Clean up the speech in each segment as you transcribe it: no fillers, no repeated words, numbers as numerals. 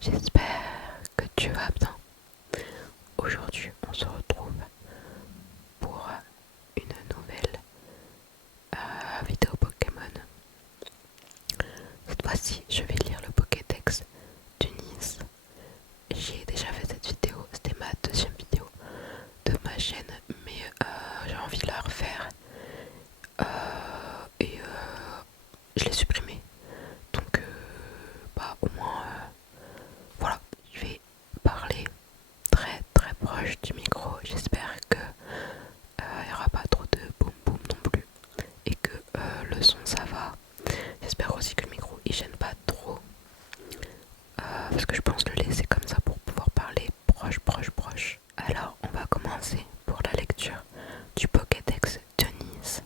J'espère que tu vas bien. Aujourd'hui, on se retrouve pour une nouvelle vidéo Pokémon. Cette fois-ci, je vais lire le Pokédex d'Unis. J'ai déjà fait cette vidéo, c'était ma deuxième vidéo de ma chaîne, mais j'ai envie de la refaire et je l'ai supprimée. Donc, au moins, voilà, je vais parler très très proche du micro. J'espère que il n'y aura pas trop de boum boum non plus et que le son ça va. J'espère aussi que le micro il gêne pas trop parce que je pense le laisser comme ça pour pouvoir parler proche. Alors on va commencer pour la lecture du Pokédex Denise.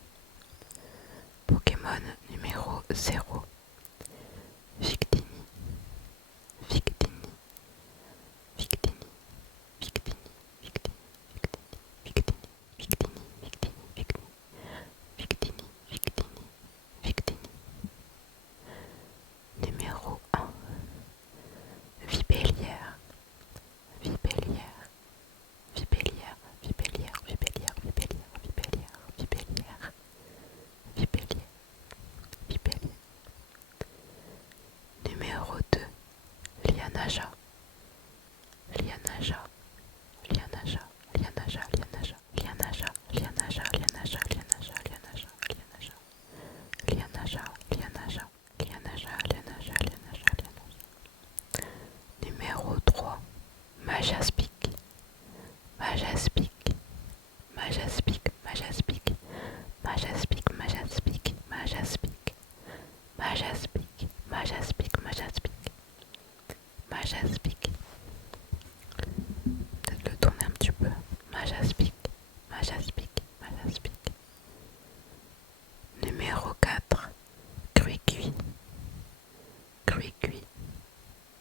Pokémon numéro 0. Victini, Victini, Victini, Victini, Victini, Victini, Victini, Victini, Victini, Victini, Victini, Victini. Numéro 1. Vipellière, Vipellière, Vipellière, Vipellière, Vipellière, Vipellière, Vipellière, Vipellière, Vipellière, Vipellière. Numéro 2. Lianaja, Lianaja, Lianaja, Lianaja, Lianaja, Lianaja, Lianaja, Lianaja, Lianaja, Lianaja, Lianaja, Lianaja, Lianaja, Lianaja, Lianaja, Lianaja, Lianaja. Numéro 3. Majaspic, Majaspic, Majaspic, Majaspic, Majaspic, Majaspic, Majaspic, Majaspic, Majaspic, Majaspic, Majaspic. Peut-être le tourner un petit peu. Majaspic, Majaspic, Majaspic. Numéro 4. Cruicui, Cruicui,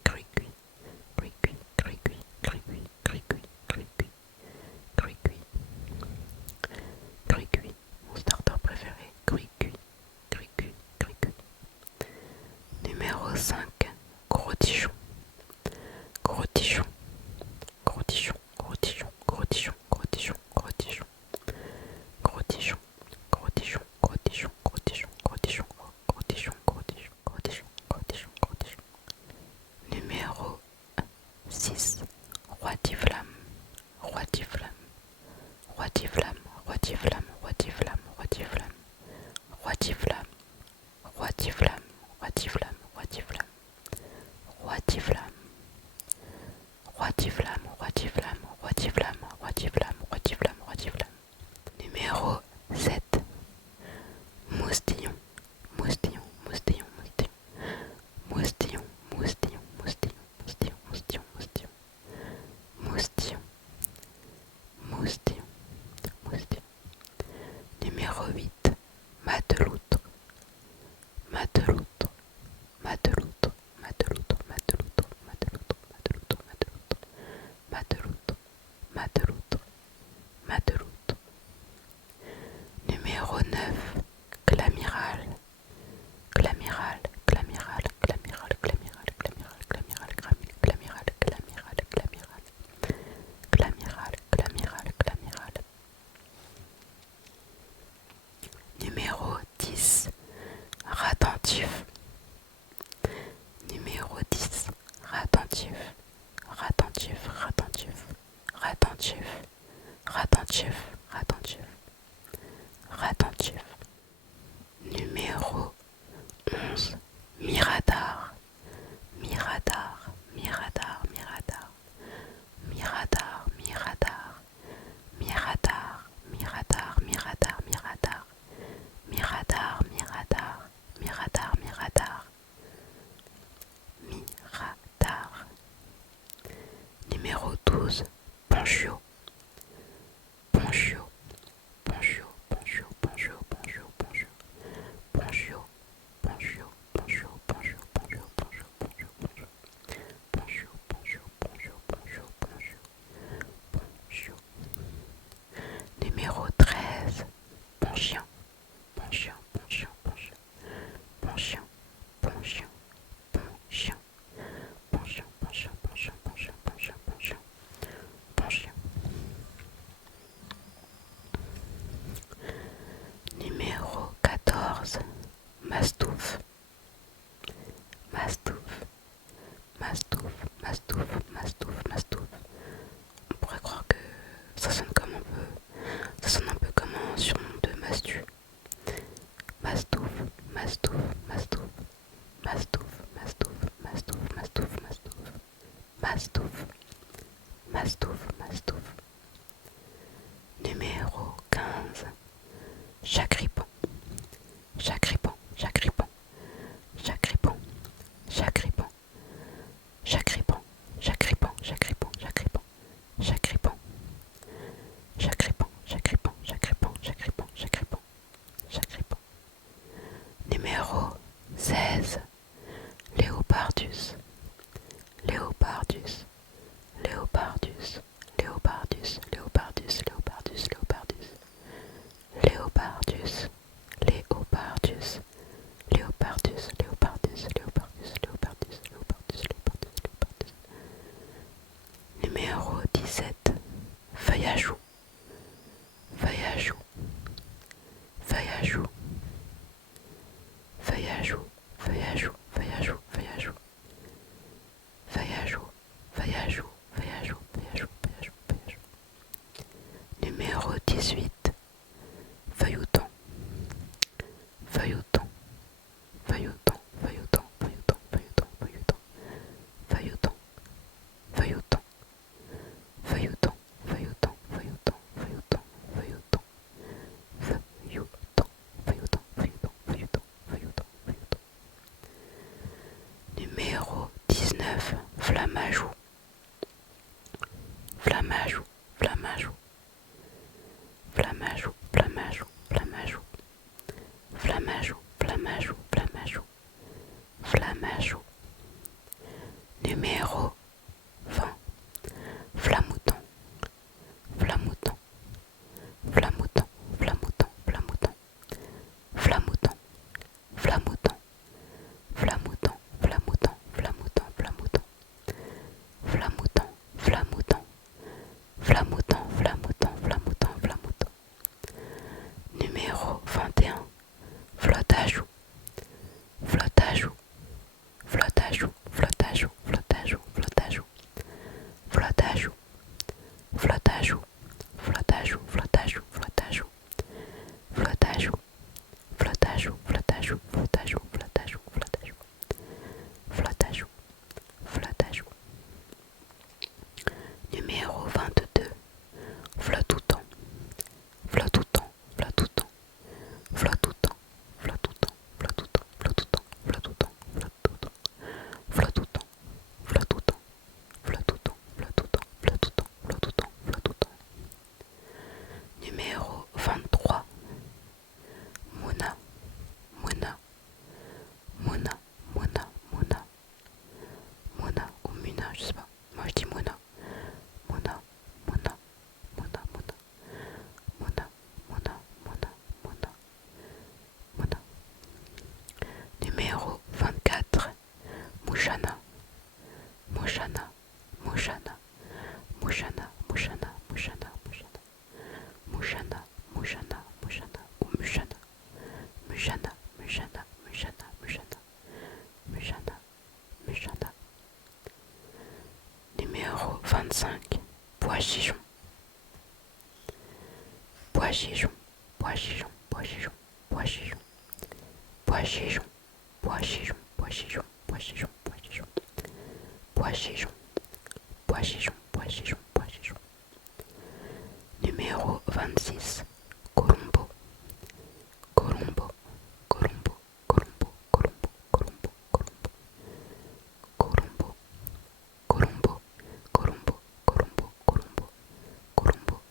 Cruicui, Cruicui, Cruicui, Cruicui, Cruicui, Cruicui, Cruicui, Cruicui. Mon starter préféré. Cruicui, Cruicui, Cruicui. Numéro 5. Gros tichon, Gros tichon, Gros tichon, Gros tichon, Gros tichon, Gros tichon, Gros tichon, Gros tichon, Gros tichon, Gros tichon, Gros tichon, Gros tichon, Gros tichon, Gros tichon, Gros tichon, Gros tichon, Gros tichon. Numéro 6. Roi Tiflamme, Roi Tiflamme, Roi Tiflamme, Roi Tiflamme, Roi Tiflamme, Roi Tiflamme, Roi Tiflamme, Roi Tiflamme, Roi Tiflamme, Roi Tiflamme, Roi Tiflamme, Roi Tiflamme, Roi Tiflamme, Roi Tiflamme, Roi Tiflamme, Roi Tiflamme, Roi Tiflamme. Numéro 7. Moustillon, Moustillon, Moustillon, Moustillon, Moustillon, Moustillon, Moustillon, Moustillon, Moustillon, Moustillon, Moustillon, Moustillon, Moustillon. Numéro 8. Mateloutre, Mateloutre, Mateloutre, Mateloutre, Mateloutre, Mateloutre, Mateloutre, Mateloutre, Mateloutre, Mateloutre, Mateloutre. Numéro 9. Clamiral, Clamiral, Clamiral, Clamiral, Clamiral, Clamiral, Clamiral, Clamiral, Clamiral, Clamiral, Clamiral, Clamiral, Clamiral. Numéro 10. Ratentif, Numéro 10. Ratentif, Ratentif, Ratentif, Ratentif, Ratentif, Ratentif, Ratentif. Numéro 11. Miradar, Miradar, Miradar, Miradar, Miradar, Miradar, Miradar, Miradar, Miradar, Miradar, Miradar, Miradar, Miradar, Miradar, Miradar. Numéro 12. Ponchio, Ponchio, Ponchio, Ponchio, Ponchio, Ponchio, Ponchio, Ponchio, Ponchio, Ponchio, Ponchio, Ponchio, Chagrippant, chagrippant, chagrippant, chagrippant, chagrippant, chagrippant, chagrippant, chagrippant, chagrippant, chagrippant, chagrippant, chagrippant, chagrippant, chagrippant, chagrippant, chagrippant. Numéro 16. Léopardus, Léopardus, Léopardus, Léopardus, Léopardus, Léopardus, Léopardus, Léopardus, Léopardus, Léopardus, Léopardus, Léopardus, Léopardus, Léopardus, Léopardus, Léopardus. Numéro 17. Feuillajou, Feuillajou, Feuillajou, Feuillajou, Feuillajou, Feuillajou, Feuillajou, Feuillajou, Feuillajou, Feuillajou, Feuillajou, Feuillajou, Feuillajou. Numéro 18. Feuilleton, Feuilleton, Feuilleton, Feuilleton, Feuilleton, Feuilleton, Feuilleton, Feuilleton, Feuilleton, Feuilleton, Feuilleton, Feuilleton, Feuilleton, Feuilleton, Feuilleton, Feuilleton, Feuilleton, Feuilleton, Feuilleton, Feuilleton. Numéro 19. Flammajou, Flammajou, Flammajou, Flammajou, Flammajou, Flammajou, Flammajou, Flammajou, Flammajou, Flammajou. Numéro 20. Flamouton, Flamouton, Flamouton, Flamouton, Flamouton, Flamouton, Flamouton, Flamouton, Flamouton, Flamouton, Flamouton, Flamouton, Flamouton, Flamouton, Flamouton, Flamouton, Flamouton. Numéro 21. Flottajou, Flottajou, Flottajou, Flottajou, Flottajou, Flottajou, Flottajou, Flottajou, Flottajou, Flottajou, Flottajou, Flottajou, Flottajou, Flottajou, Flottajou, Flottajou, Flottajou, Flottajou, Flottajou. Numéro 22. Flotouton, Flotouton, Flotouton, Flotouton, Flotouton, Flotouton, Flotouton, Flotouton, Flotouton, Flotouton, Flotouton, Flotouton, Flotouton, Flotouton, Flotouton, Flotouton. Numéro 23. Mouna, Mouna, Mouna, Mouna, Mouna, Mouna ou Muna, je sais pas. Moi je dis Mouna. Mouna, Mouna, Mouna, Mouna, Mouna, Mouna, Mouna, Mouna, Mouna. Numéro 24. Mouchana, Mouchana, Mouchana, Mouchana, Mouchana, Mouchana, Mouchana, Mouchana, Mouchana, Mouchana ou Muchana, Muchana, Muchana, Muchana, Muchana, Muchana, Muchana. Numéro 25. Pois-chichon, Pois-chichon, Pois-chichon, Pois-chichon, Pois-chichon, Pois-chichon, Pois-chichon, Pois-chichon, Pois-chichon, Pois-chichon, Pois-chichon, Pois-chichon, Pois-chichon, Pois-chichon. Numéro 26. Colombo, Colombo, Colombo, Colombo, Colombo, Colombo, Colombo, Colombo, Colombo, Colombo, Colombo, Colombo, Colombo,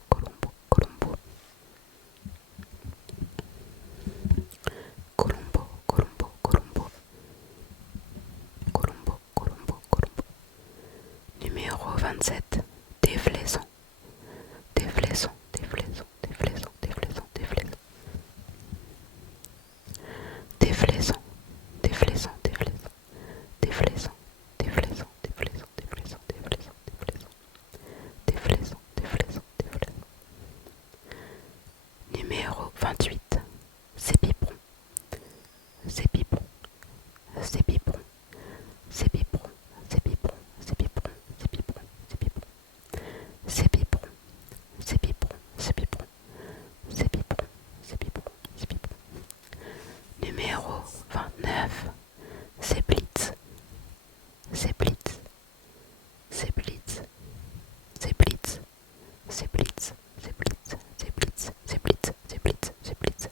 Colombo, Colombo, Colombo, Colombo, Colombo, Colombo, Colombo. Numéro 27. Déflaisant, Déflaisant, Déflaisant, Déflaisant, Déflaisant, Déflaisant, Déflaisant, Déflaisant, Déflaisant, Déflaisant, Déflaisant, Déflaisant, Déflaisant, Déflaisant, Déflaisant, Déflaisant, Déflaisant. Numéro 28. C'est biberon, c'est biberon, c'est biberon, c'est biberon, c'est biberon, c'est biberon, c'est biberon, c'est biberon, c'est biberon, c'est biberon, c'est biberon, c'est biberon, c'est biberon, c'est biberon. Numéro 29. C'est blitz, c'est blitz, c'est blitz, c'est blitz, c'est blitz, c'est blitz, c'est blitz, c'est blitz, c'est blitz, c'est blitz,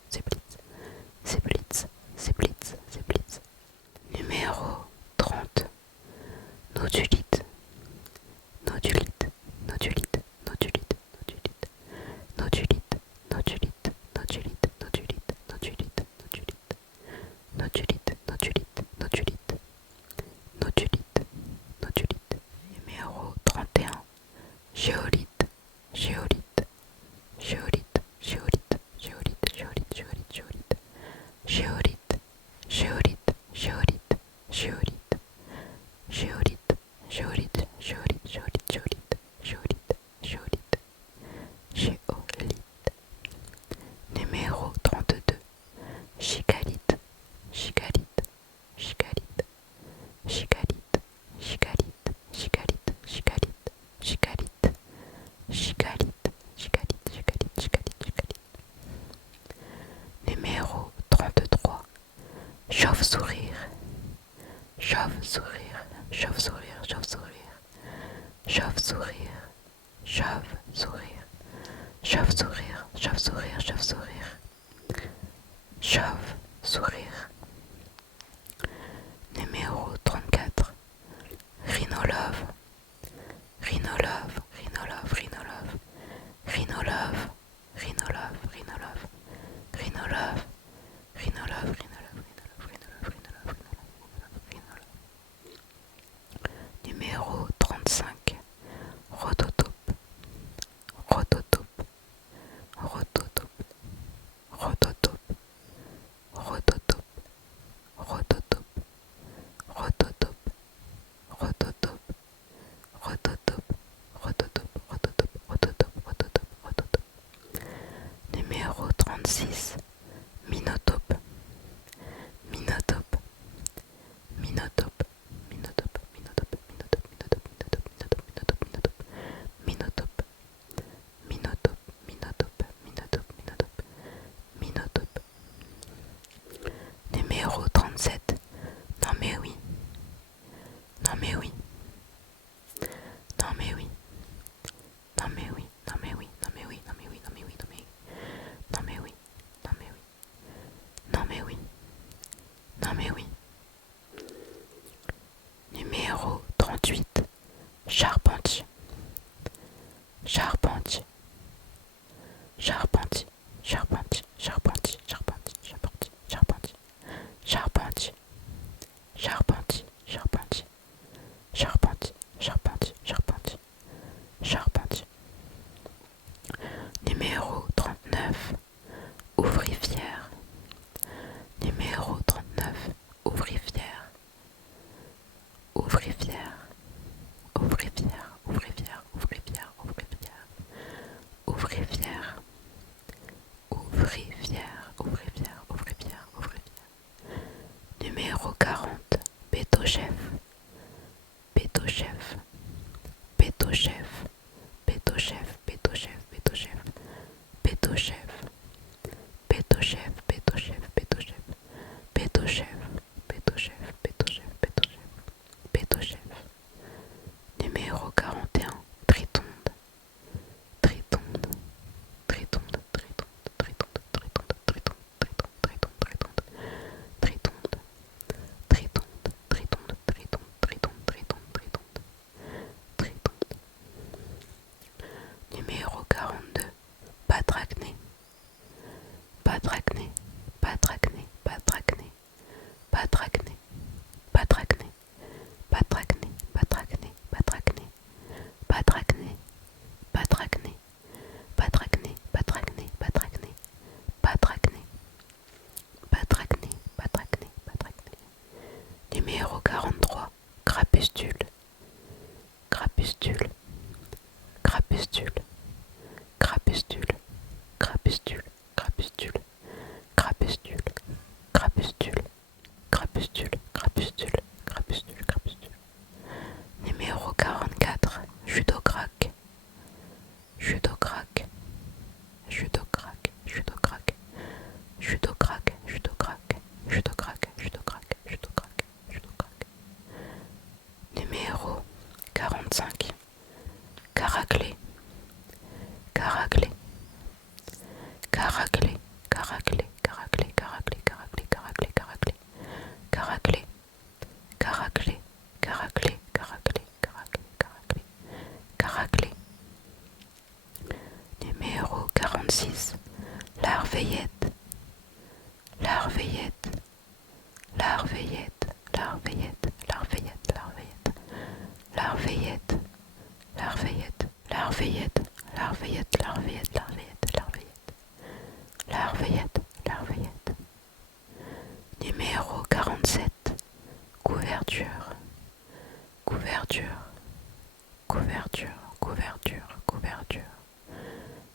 chauve-sourire, chauve-sourire, chauve-sourire, chauve-sourire, chauve-sourire, chauve-sourire, chauve-sourire, chauve-sourire, chauve-sourire, chauve-sourire. Numéro 34. Rhinolove, rhinolove, rhinolove, rhinolove, rhinolove, rhinolove, rhinolove, rhinolove, rhinolove, rhinolove, rhinolove. Numéro 35. Rhodotope, rhodotope, rhodotope, rhodotope, rhodotope, rhodotope, rhodotope, rhodotope, rhodotope, rhodotope, rhodotope, rhodotope, rhodotope, rhodotope. Numéro 36. Minotope, minotope, minotope, minotope, minotope, minotope, minotope, minotope, minotope, minotope, minotope, minotope, minotope, minotope, minotope. Numéro 37. Non mais oui, non mais oui, non mais oui, non mais oui, non mais oui, non mais oui, non mais oui, non mais oui, non mais oui, non mais oui, non mais oui, non mais oui. Numéro 38. Charpentier, charpentier, charpentier, charpentier, charpentier, charpentier, charpentier, charpentier, charpentier, charpentier, charpentier, charpentier, charpentier, charpentier, charpentier. Numéro 39. Ouvrivière, numéro 39. Ouvrivière, ouvrivière, ouvrivière, ouvrivière, ouvrivière, ouvrivière, ouvrivière, ouvrivière, ouvrivière, ouvrivière, ouvrivière. Numéro 40. Pétochef, pétochef, pétochef, pétochef, pétochef, pétochef, pétochef, pétochef, pétochef, pétochef, pétochef, pétochef, pétochef, pétochef, pétochef. Numéro 41. Tritonde, tritonde, tritonde, tritonde, tritonde, tritonde, tritonde, tritonde, tritonde, tritonde, tritonde, tritonde, tritonde, tritonde, tritonde, tritonde, tritonde. Numéro 42. Batracné, batracné, batracné, batracné, batracné, batracné, batracné, batracné, batracné, batracné, batracné, batracné, batracné, batracné, batracné, batracné, batracné, batracné. Numéro 43. Crapustule, crapustule, crapustule, crapustule, crapustule, crapustule, crapustule, crapustule, crapustule, crapustule, crapustule, crapustule. Numéro 44. Judocraque, judocraque, judocraque, judocraque, judocraque, judocraque, judocraque, judocraque, judocraque, judocraque. Numéro 45. Caraclé, caraclé, caraclé, caraclé, caraclé, caraclé, caraclé, caraclé, caraclé, caraclé, caraclé, caraclé, caraclé, caraclé, caraclé, caraclé. Numéro 46. Larveillette, larveillette, larveillette, larveillette, larveillette, larveillette, larveillette, larveillette, larveillette, larveillette, larveillette, larveillette, larveillette, larveillette, larveillette. Numéro 47. Couverture, couverture, couverture, couverture, couverture,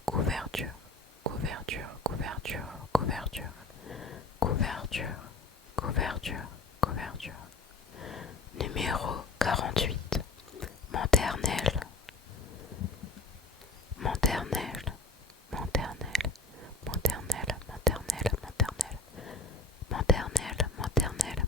couverture, couverture, couverture, couverture, couverture, couverture, couverture. Numéro 48. Maternelle, maternelle, maternelle, maternelle, maternelle, maternelle, maternelle, maternelle,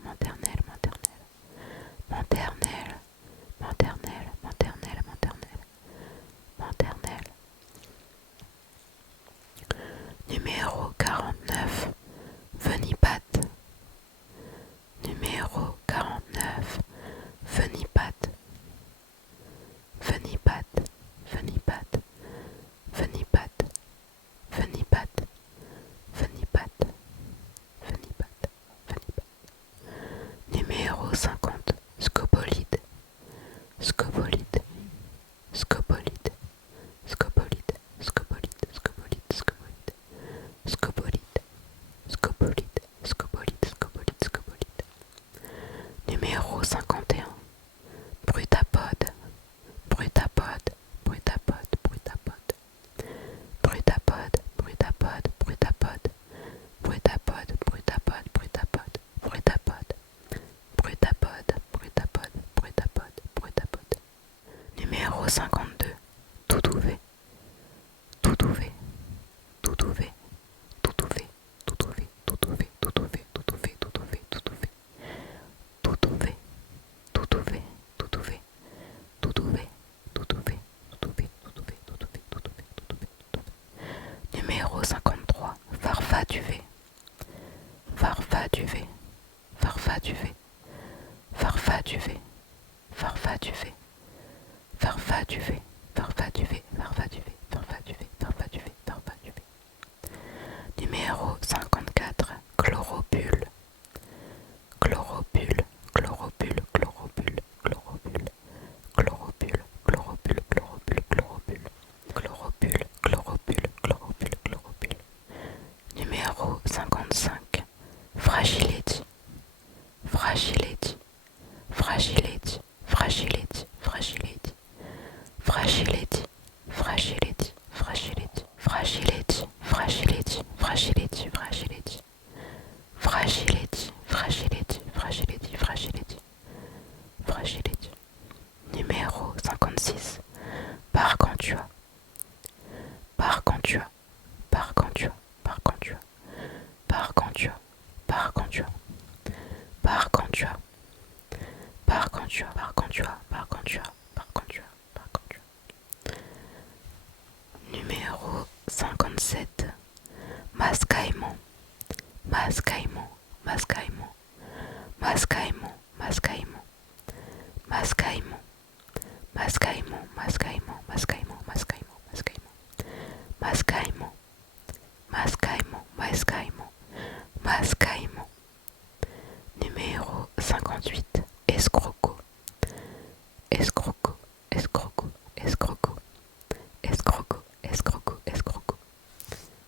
Farfaduvet, Farfaduvet, Farfaduvet, Farfaduvet, Farfaduvet, Farfaduvet, Farfaduvet, Farfaduvet, Farfaduvet, Farfaduvet, Farfaduvet. Numéro 54, Chloropule, Chloropule, Chloropule, Chloropule, Chloropule, Chloropule, Chloropule, Chloropule, Chloropule, Chloropule, Chloropule, Chloropule, Chloropule. Numéro 55, Fragility, Fragility, Fragility, Fragility, Fragility, Fragility, Fragility, Fragility, Fragility, Fragility, Fragility, Fragility, Fragility, Fragility, Fragility, Fragility, Fragility. Numéro 56, Parcantua, Parcantua, Parcantua, Parcantua, Parcantua, Parcantua, Parcantua, Parcantua, Parcantua, Parcantua, Parcantua, Parcantua. Numéro 57, Mascaïmon, Mascaïmon, Mascaïmon, Mascaïmon, Mascaïmon, Mascaïmon, Mascaïmon, Mascaïmon, Mascaïmon, Mascaïmon, Mascaïmon, Mascaïmon, Mascaïmon, Mascaïmon, Mascaïmon. Numéro 58, Escroco, Escroco, Escroco, Escroco, Escroco, Escroco, Escroco,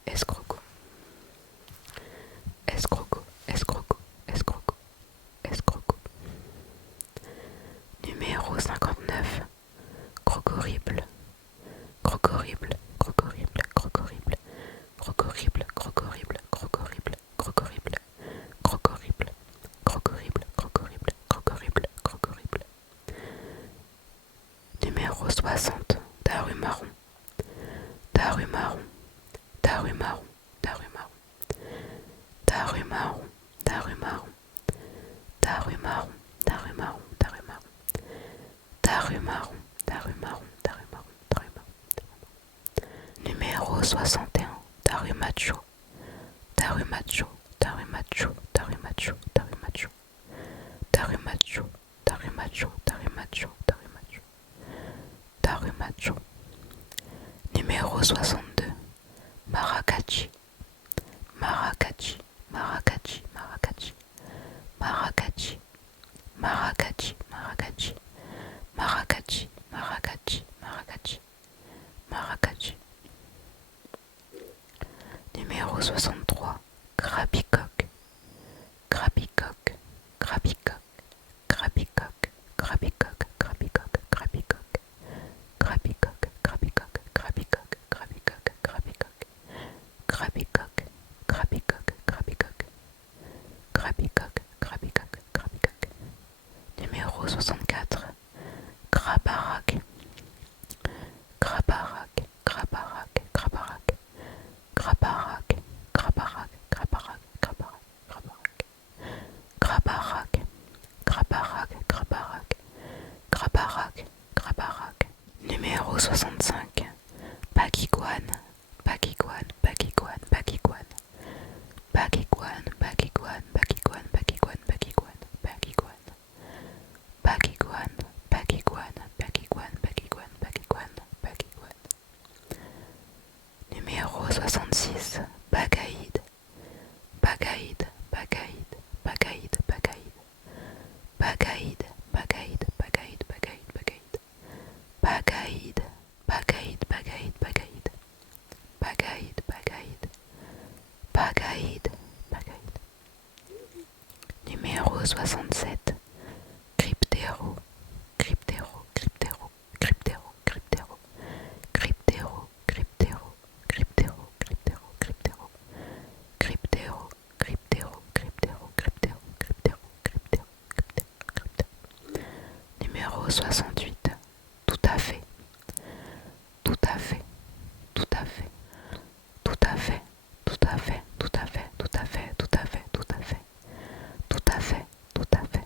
Escroco, Escroco, Escroco, Escroco, Escroco. Numéro 59, Crocorible, Crocorible, Crocorible, Crocorible, Crocorible, Crocorible, Crocorible, Crocorible, Crocorible, Crocorible, Crocorible, Crocorible, Crocorible. Numéro 60, Darumaron, Darumaron, Darumaron, Darumaron, Darumaron, Darumaron, Darumaron, Darumaron, Darumaron, Darumaron, Darumaron, Darumaron, Darumaron. Numéro 61, Darumacho, Darumacho, Darumacho, Darumacho, Darumacho, Darumacho, Darumacho, Darumacho, Darumacho, Darumacho. Numéro 62, Maracati, Maracati, Maracati, Maracati, Maracati, Maracati, Maracati, Maracati, Maracati, Maracati, Maracati. Numéro 63, Crabicoque, Crabicoque, Crabicoque, Crabicoque, Crabicoque, Crabicoque, Crabicoque, Crabicoque, Crabicoque, Crabicoque, Crabicoque, Crabicoque, Crabicoque, Crabicoque, Crabicoque, Crabicoque, Crabicoque, Crabicoque. Numéro 64, Crabarac, Crabarac, Crabarac, Crabarac, Crabarac, Crabarac, Crabarac, Crabarac, Crabarac, Crabarac, Crabarac, Crabarac, Crabarac. Numéro 65, Paquiguane, Paquiguane, Paquiguane, Paquiguane, Paquiguane, Paquiguane, Paquiguane, Paquiguane, Paquiguane, Paquiguane, Paquiguane, Paquiguane, Paquiguane, Paquiguane, Paquiguane, Paquiguane. Numéro 66, Bagaïde, Bagaïde, Bagaïde, Bagaïde, Bagaïde, Bagaïde, Bagaïde, Bagaïde, Bagaïde, Bagaïde, Bagaïde, Bagaïde, Bagaïde, Bagaïde, Bagaïde, Bagaïde, Bagaïde, Bagaïde. Numéro 67, Cryptéro, Cryptéro, Cryptéro, Cryptéro, Cryptéro, Cryptéro, Cryptéro, Cryptéro, Cryptéro, Cryptéro, Cryptéro, Cryptéro, Cryptéro, Cryptéro, Cryptéro, Cryptéro, Cryptéro. Numéro 68, tout à fait, tout à fait, tout à fait, tout à fait, tout à fait, tout à fait, tout à fait, tout à fait, tout à fait, tout à fait, tout à fait,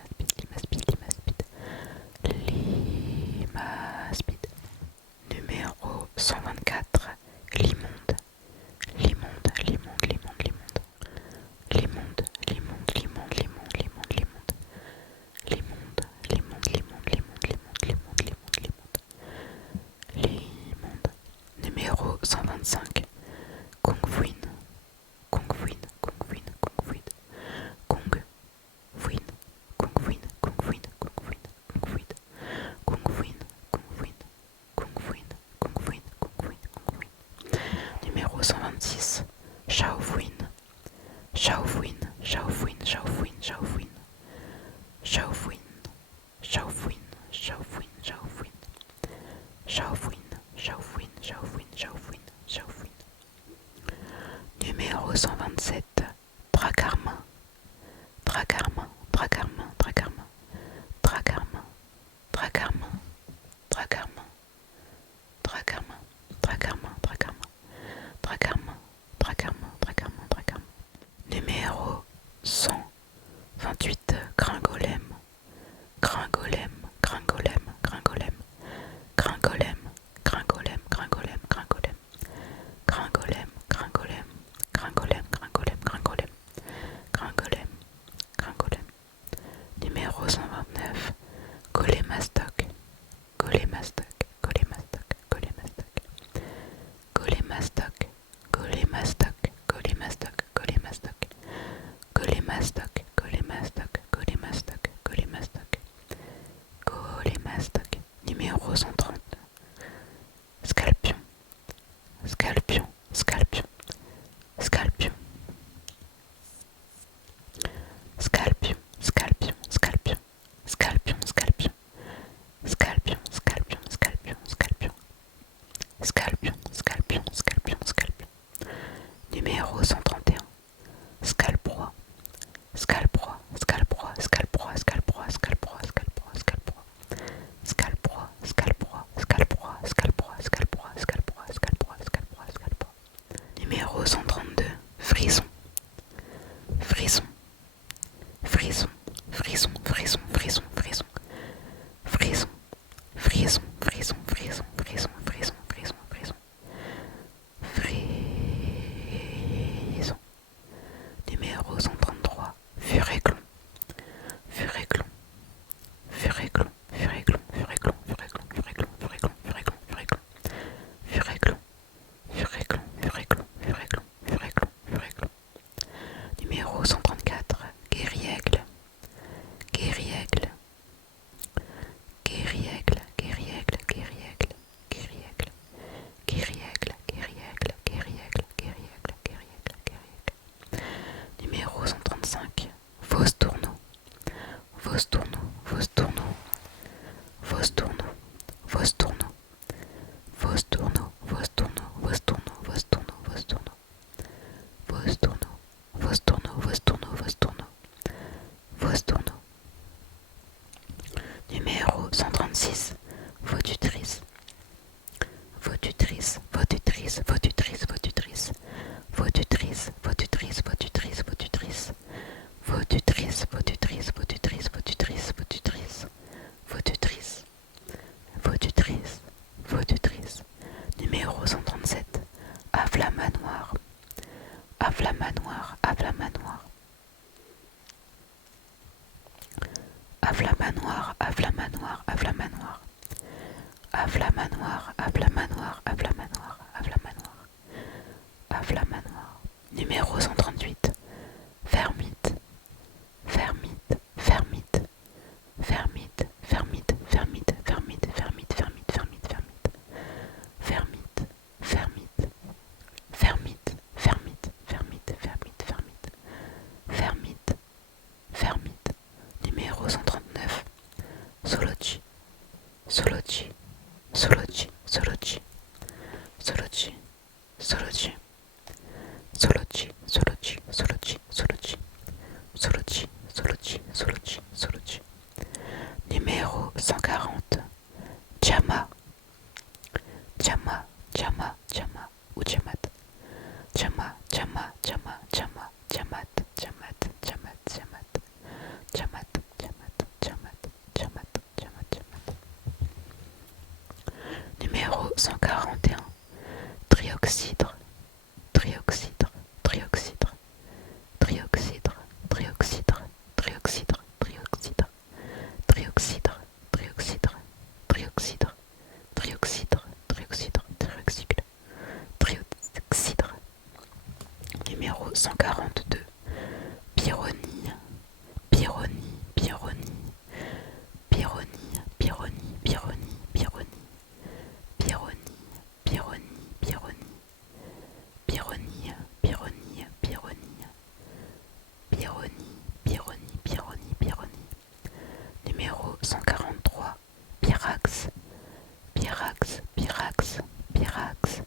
Vaututrice, vaututrice, vaututrice, vaututrice, vaututrice, vaututrice, vaututrice, vaututrice. Numéro 137. Avlamanoir, Avlamanoir, Avlamanoir. Avlamanoir, Avlamanoir, Avlamanoir. Avlamanoir, Avlamanoir, Avlamanoir, Avlamanoir. Avlamanoir. Numéro 138. Vermite, Vermite, Vermite, Vermite, Vermite, Vermite, Vermite, Vermite, Vermite, Vermite, Vermite, Vermite, Vermite, Vermite, Vermite, Vermite, Vermite, Vermite, Vermite. Numéro 139. Solochi, Solochi, Solochi, Solochi, Solochi, Solochi, Solochi, Solochi, Solochi, Solochi, Solochi, Solochi, Solochi, Solochi. Numéro 140. Jama, Jama, Jama, Jama ou Jamat. Jama, Jama, Jama, Jama, Jamat, Jamat, Jamat, Jamat, Jamat, Jamat, Jamat, Jamat, Jamat, Jamat. Numéro 141. Trioxydre, trioxydre, trioxydre, trioxydre, trioxydre, trioxydre, trioxydre, trioxydre, trioxydre, trioxydre, trioxydre, trioxydre, trioxydre, trioxydre. Numéro 142. Pyronie, pyronie, pyronie, pyronie, pyronie, pyronie, pyronie, pyronie, pyronie, pyronie, pyronie, pyronie, pyronie, pyronie, pyronie, pyronie, pyronie. Numéro 143. Pyrax, Pyrax, Pyrax, Pyrax,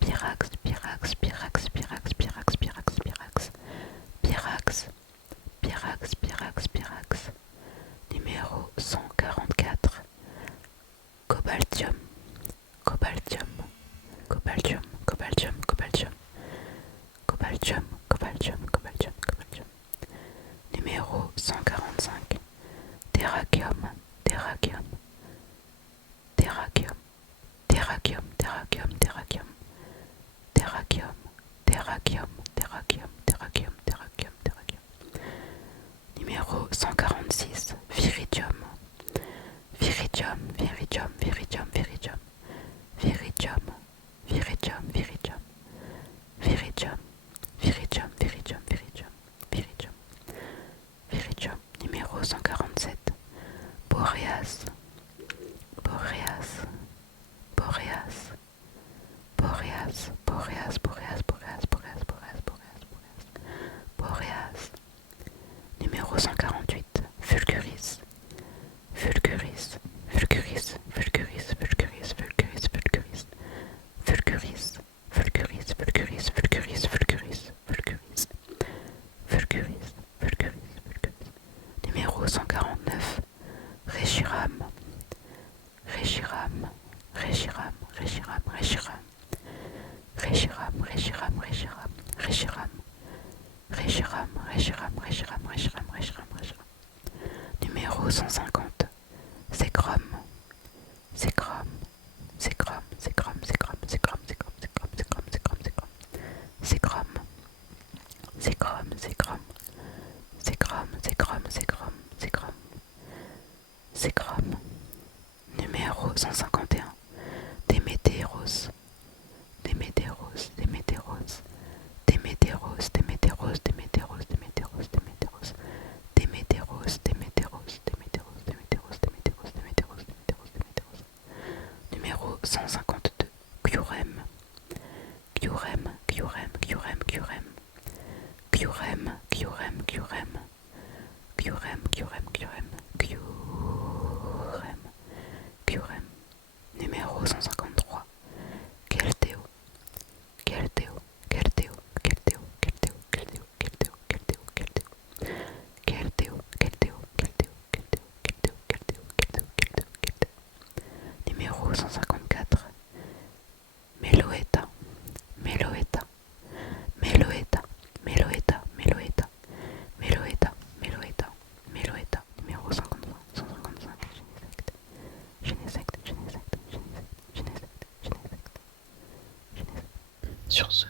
Pyrax, Pyrax, Pyrax, Pyrax, Pyrax, Pyrax, Pyrax, Pyrax, Pyrax, Pyrax, Pyrax. Numéro 144. Cobaltium, Cobaltium, Cobaltium, Cobaltium, Cobaltium, Cobaltium, Cobaltium, Cobaltium, Cobaltium. Numéro 145. Terrakium, Terrakium, Terrakium, Terrakium, Terrakium, Terrakium, Terrakium, Terrakium, Terrakium, Terrakium, Terrakium, Terrakium. Numéro 146. Viridium, Viridium, Viridium, Viridium, Viridium, Viridium, Viridium, Viridium, Viridium, Viridium, Viridium, Viridium, Viridium, Viridium. Numéro 147. Boreas, Boreas, Boreas, Boreas, Boreas, Boreas, Boreas, Boreas, Boreas, Boreas, Boreas, Boreas. Numéro 148. Fulguris, Fulguris, Fulguris, Fulguris, Fulguris, Fulguris, Fulguris, Fulguris, Fulguris, Fulguris, Fulguris, Fulguris, Fulguris, Fulguris, Fulguris, Fulguris. Numéro 149. Régiram, Régiram, Régiram, Régiram, Régiram, Régiram, Régiram, Régiram, Régiram, Régiram, Régiram, Régiram, Régiram, Régiram, Régiram. Numéro 150. Sécrom, Sécrom, Sécrom, Sécrom, Sécrom, Sécrom, Sécrom, Sécrom, Sécrom, Sécrom, Sécrom, Sécrom, Sécrom, Sécrom, Sécrom, Sécrom, Sécrom, Sécrom. Numéro 151. Démétéros, Démétéros, Démétéros, Démétéros, Démétéros, Démétéros, Démétéros, Démétéros, Démétéros, Démétéros, Démétéros, Démétéros, Démétéros, Démétéros, Démétéros, Démétéros. Numéro 152. Curem, Curem, Curem, Curem, Curem, Curem, Curem, Curem, Curem, Curem, Curem, Curem, Curem. Numéro 153. Kelteo, Kelteo, Kelteo, Kelteo, Kelteo, Kelteo, Kelteo, Kelteo, Kelteo, Kelteo, Kelteo, Kelteo, Kelteo, Kelteo, Kelteo, Kelteo, Kelteo, Kelteo. Numéro 154. Meloeta, Meloeta, Meloeta, Meloeta, Meloeta, Meloeta, Meloeta, Sur ce,